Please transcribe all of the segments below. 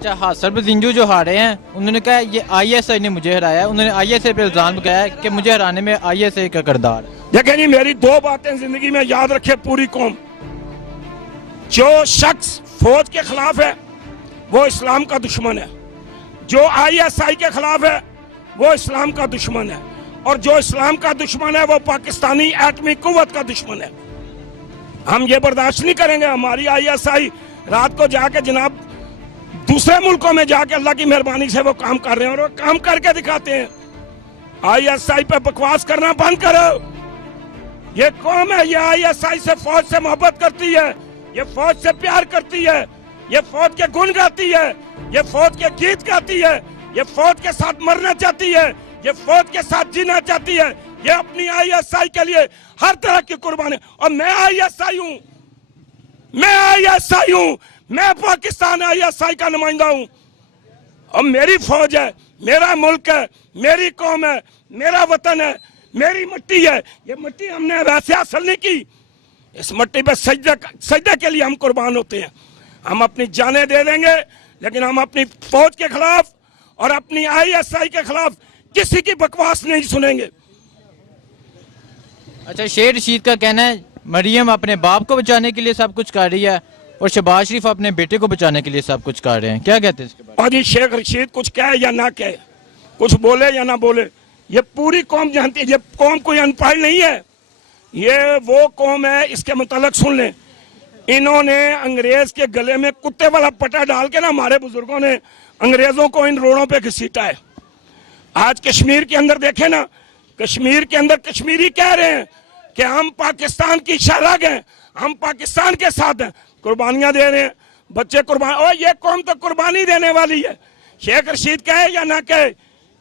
اچھا ہاں سربت زنجو جو ہارے ہیں انہوں نے کہا یہ آئی ایس آئی نے مجھے ہرایا. انہوں نے آئی ایس آئی پہ الزام لگایا کہ مجھے ہرانے میں آئی ایس آئی کا کردار ہے. دیکھیں جی میری دو باتیں زندگی میں یاد رکھے پوری قوم. جو شخص فوج کے خلاف ہے وہ اسلام کا دشمن ہے. جو آئی ایس آئی کے خلاف ہے وہ اسلام کا دشمن ہے. اور جو اسلام کا دشمن ہے وہ پاکستانی ایٹمی قوت کا دشمن ہے. ہم یہ برداشت نہیں کریں گے. ہماری آئی ایس آئی رات کو جا کے جناب دوسرے ملکوں میں جا کے اللہ کی مہربانی سے وہ کام کر رہے ہیں اور وہ کام کر کے دکھاتے ہیں. آئی ایس آئی پہ بکواس کرنا بند کرو. یہ قوم ہے یہ آئی ایس آئی سے فوج سے محبت کرتی ہے. یہ فوج سے پیار کرتی ہے. یہ فوج کے گن گاتی ہے. یہ فوج کے گیت گاتی ہے. یہ فوج کے ساتھ مرنا چاہتی ہے. یہ فوج کے ساتھ جینا چاہتی ہے. یہ اپنی آئی ایس آئی کے لیے ہر طرح کی قربانی. اور میں آئی ایس آئی ہوں. میں آئی ایس آئی ہوں. میں پاکستان آئی ایس آئی کا نمائندہ ہوں. اور میری فوج ہے. میرا ملک ہے. میری قوم ہے. میرا وطن ہے. میری مٹی ہے. یہ مٹی ہم نے ویسے حاصل نہیں کی. اس مٹی پہ سجدہ کے لیے ہم قربان ہوتے ہیں. ہم اپنی جانیں دے دیں گے لیکن ہم اپنی فوج کے خلاف اور اپنی آئی ایس آئی کے خلاف کسی کی بکواس نہیں سنیں گے. اچھا شیر رشید کا کہنا ہے مریم اپنے باپ کو بچانے کے لیے سب کچھ کر رہی ہے اور شہباز شریف اپنے بیٹے کو بچانے کے لیے سب کچھ کر رہے ہیں. کیا کہتے ہیں اس کے بارے میں؟ اور جی شیخ رشید کچھ کہے یا نہ کہے, کچھ بولے یا نہ بولے, یہ پوری قوم جانتی ہے. یہ قوم کوئی ان پڑھ نہیں ہے. یہ وہ قوم ہے. اس کے متعلق سن لیں. انہوں نے انگریز کے گلے میں کتے والا پٹا ڈال کے نا ہمارے بزرگوں نے انگریزوں کو ان روڑوں پہ گھسیٹا ہے. آج کشمیر کے اندر دیکھیں نا, کشمیر کے اندر کشمیری کہہ رہے ہیں کہ ہم پاکستان کی شہزاد ہیں, ہم پاکستان کے ساتھ ہیں, قربانیاں دے رہے ہیں. بچے قربان, اور یہ قوم تو قربانی دینے والی ہے. شیخ رشید کہے یا نہ کہے,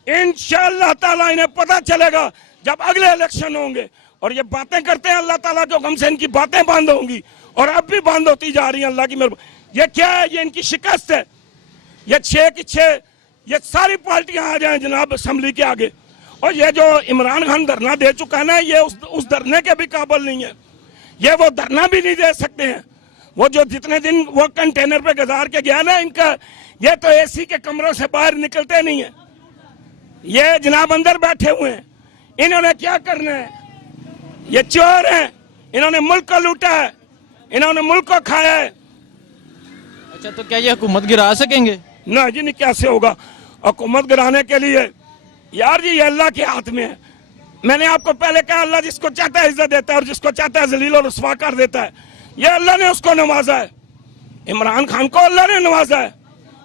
انشاءاللہ تعالیٰ انہیں پتہ چلے گا جب اگلے الیکشن ہوں گے. اور یہ باتیں کرتے ہیں اللہ تعالیٰ کے حکم سے ان کی باتیں بند ہوں گی اور اب بھی بند ہوتی جا رہی ہیں اللہ کی مہربانی. یہ کیا ہے؟ یہ ان کی شکست ہے. یہ 6 کی 6 یہ ساری پارٹیاں آ جائیں جناب اسمبلی کے آگے. اور یہ جو عمران خان دھرنا دے چکا ہے نا, یہ اس دھرنے کے بھی قابل نہیں ہے. یہ وہ دھرنا بھی نہیں دے سکتے ہیں. وہ جو جتنے دن وہ کنٹینر پہ گزار کے گیا نا ان کا, یہ تو اے سی کے کمروں سے باہر نکلتے نہیں ہیں. یہ جناب اندر بیٹھے ہوئے ہیں. انہوں نے کیا کرنا ہے؟ یہ چور ہیں. انہوں نے ملک کو لوٹا ہے. انہوں نے ملک کو کھایا ہے. اچھا تو کیا یہ حکومت گرا سکیں گے؟ نہ جی نہیں, کیسے ہوگا حکومت گرانے کے لیے؟ یار جی یہ اللہ کے ہاتھ میں ہے. میں نے آپ کو پہلے کہا اللہ جس کو چاہتا ہے عزت دیتا ہے اور جس کو چاہتا ہے ذلیل اور رسوا کر دیتا ہے. یہ اللہ نے اس کو نوازا ہے. عمران خان کو اللہ نے نوازا ہے.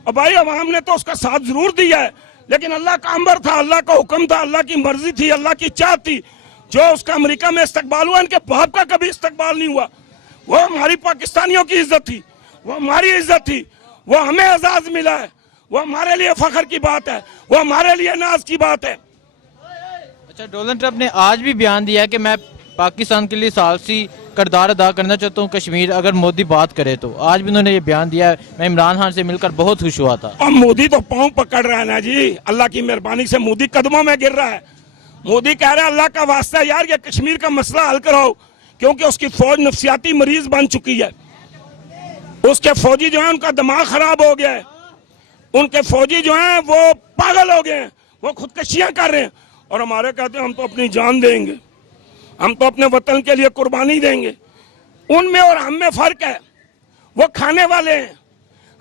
اور بھائی عوام نے تو اس کا ساتھ ضرور دیا ہے لیکن اللہ کا امر تھا, اللہ کا حکم تھا, اللہ کی مرضی تھی, اللہ کی چاہت تھی. جو اس کا امریکہ میں استقبال ہوا ان کے باپ کا کبھی استقبال نہیں ہوا. وہ ہماری پاکستانیوں کی عزت تھی, وہ ہماری عزت تھی, وہ ہمیں اعزاز ملا ہے, وہ ہمارے لیے فخر کی بات ہے, وہ ہمارے لیے ناز کی بات ہے. اچھا ڈونلڈ ٹرمپ نے آج بھی بیان دیا ہے کہ میں پاکستان کے لیے ثالثی کردار ادا کرنا چاہتا ہوں کشمیر اگر مودی بات کرے تو. آج بھی انہوں نے یہ بیان دیا ہے. میں عمران خان سے مل کر بہت خوش ہوا تھا. اور مودی تو پاؤں پکڑ رہا ہے نا جی, اللہ کی مہربانی سے مودی قدموں میں گر رہا ہے. مودی کہہ رہا ہے اللہ کا واسطہ یار یہ کشمیر کا مسئلہ حل کراؤ, کیونکہ اس کی فوج نفسیاتی مریض بن چکی ہے. اس کے فوجی جو ہیں ان کا دماغ خراب ہو گیا ہے. ان کے فوجی جو ہیں وہ پاگل ہو گئے ہیں, وہ خودکشیاں کر رہے ہیں. اور ہمارے کہتے ہیں ہم تو اپنی جان دیں گے, ہم تو اپنے وطن کے لیے قربانی دیں گے. ان میں اور ہم میں فرق ہے. وہ کھانے والے ہیں,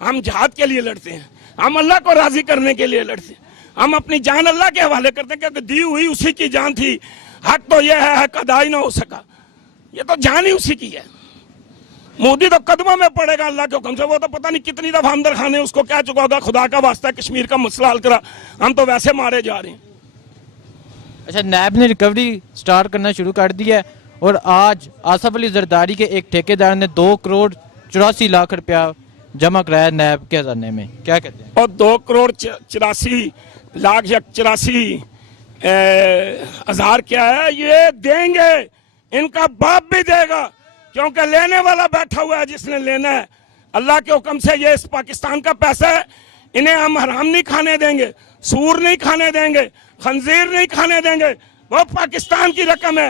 ہم جہاد کے لیے لڑتے ہیں, ہم اللہ کو راضی کرنے کے لیے لڑتے ہیں, ہم اپنی جان اللہ کے حوالے کرتے ہیں کیونکہ دی ہوئی اسی کی جان تھی. حق تو یہ ہے حق ادا ہی نہ ہو سکا, یہ تو جان ہی اسی کی ہے. مودی تو قدموں میں پڑے گا اللہ کے حکم سے. وہ تو پتہ نہیں کتنی دفعہ اندر خانے اس کو کہہ چکا ہوگا خدا کا واسطہ کشمیر کا مسئلہ حل کرا, ہم تو ویسے مارے جا رہے ہیں. اچھا نیب نے ریکوری سٹارٹ کرنا شروع کر دیا ہے اور آج آصف علی زرداری کے ایک ٹھیکیدار نے 2 کروڑ 84 لاکھ روپیہ جمع کرایا نیب کے خزانے میں. کیا کہتے ہیں؟ اور 2 کروڑ 84 لاکھ یا 84 ہزار کیا ہے, یہ دیں گے. ان کا باپ بھی دے گا کیونکہ لینے والا بیٹھا ہوا ہے جس نے لینا ہے. اللہ کے حکم سے یہ اس پاکستان کا پیسہ ہے. انہیں ہم حرام نہیں کھانے دیں گے, سور نہیں کھانے دیں گے, خنزیر نہیں کھانے دیں گے. وہ پاکستان کی رقم ہے,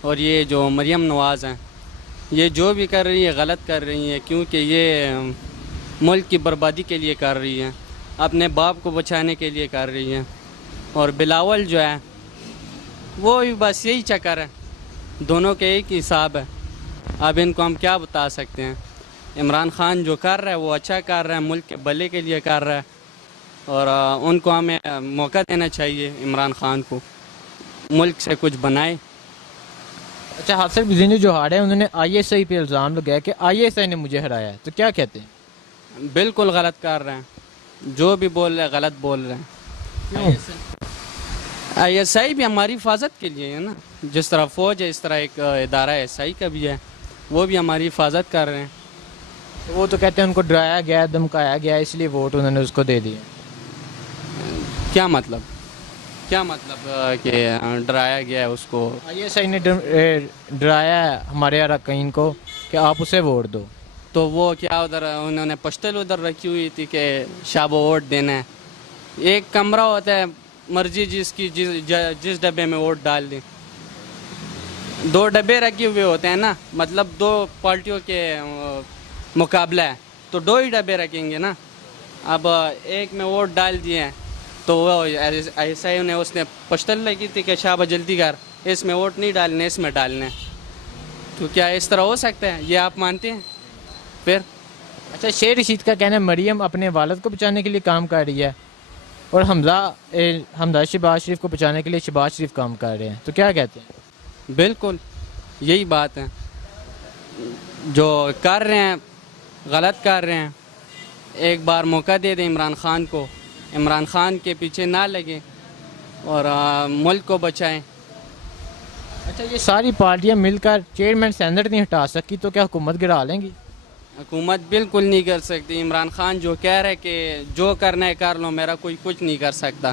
اور یہ جو مریم نواز ہیں یہ جو بھی کر رہی ہے غلط کر رہی ہیں، کیونکہ یہ ملک کی بربادی کے لیے کر رہی ہیں، اپنے باپ کو بچانے کے لیے کر رہی ہیں. اور بلاول جو ہے وہ بھی بس یہی چکر ہے، دونوں کے ایک ہی حساب ہے. اب ان کو ہم کیا بتا سکتے ہیں. عمران خان جو کر رہا ہے وہ اچھا کر رہا ہے، ملک کے بھلے کے لیے کر رہا ہے، اور ان کو ہمیں موقع دینا چاہیے. عمران خان کو ملک سے کچھ بنائے. اچھا، حاصل بزینی جو ہارے ہیں انہوں نے آئی ایس آئی پہ الزام لگایا کہ آئی ایس آئی نے مجھے ہرایا ہے، تو کیا کہتے ہیں؟ بالکل غلط کر رہے ہیں، جو بھی بول رہے ہیں غلط بول رہے ہیں. آئی ایس آئی بھی ہماری حفاظت کے لیے ہے نا، جس طرح فوج ہے اس طرح ایک ادارہ ایس آئی کا بھی ہے، وہ بھی ہماری حفاظت کر رہے ہیں. وہ تو کہتے ہیں ان کو ڈرایا گیا، دھمکایا گیا، اس لیے ووٹ انہوں نے اس کو دے دیے. کیا مطلب کہ ڈرایا گیا ہے اس کو؟ آئی ایس آئی نے ڈرایا ہے ہمارے اراکین کو کہ آپ اسے ووٹ دو. تو وہ کیا ادھر انہوں نے پشتل ادھر رکھی ہوئی تھی کہ شاب ووٹ دینا ہے. ایک کمرہ ہوتا ہے، مرضی جس ڈبے میں ووٹ ڈال دیں. 2 ڈبے رکھے ہوئے ہوتے ہیں نا، مطلب 2 پارٹیوں کے مقابلہ ہے تو 2 ہی ڈبے رکھیں گے نا. اب ایک میں ووٹ ڈال دیے ہیں تو وہ ایسا ہی اس نے پشتل لگی تھی کہ شابہ جلدی کر، اس میں ووٹ نہیں ڈالنے، اس میں ڈالنے. تو کیا اس طرح ہو سکتا ہے؟ یہ آپ مانتے ہیں؟ پھر اچھا، شیر رشید کا کہنا ہے مریم اپنے والد کو بچانے کے لیے کام کر رہی ہے اور حمزہ شہباز شریف کو بچانے کے لیے شہباز شریف کام کر رہے ہیں، تو کیا کہتے ہیں؟ بالکل یہی بات ہے، جو کر رہے ہیں غلط کر رہے ہیں. ایک بار موقع دے دیں عمران خان کو، عمران خان کے پیچھے نہ لگیں اور ملک کو بچائیں. اچھا، یہ ساری پارٹیاں مل کر چیئرمین سینٹ نہیں ہٹا سکی تو کیا حکومت گرا لیں گی؟ حکومت بالکل نہیں کر سکتی. عمران خان جو کہہ رہے کہ جو کرنا ہے کر لو، میرا کوئی کچھ نہیں کر سکتا.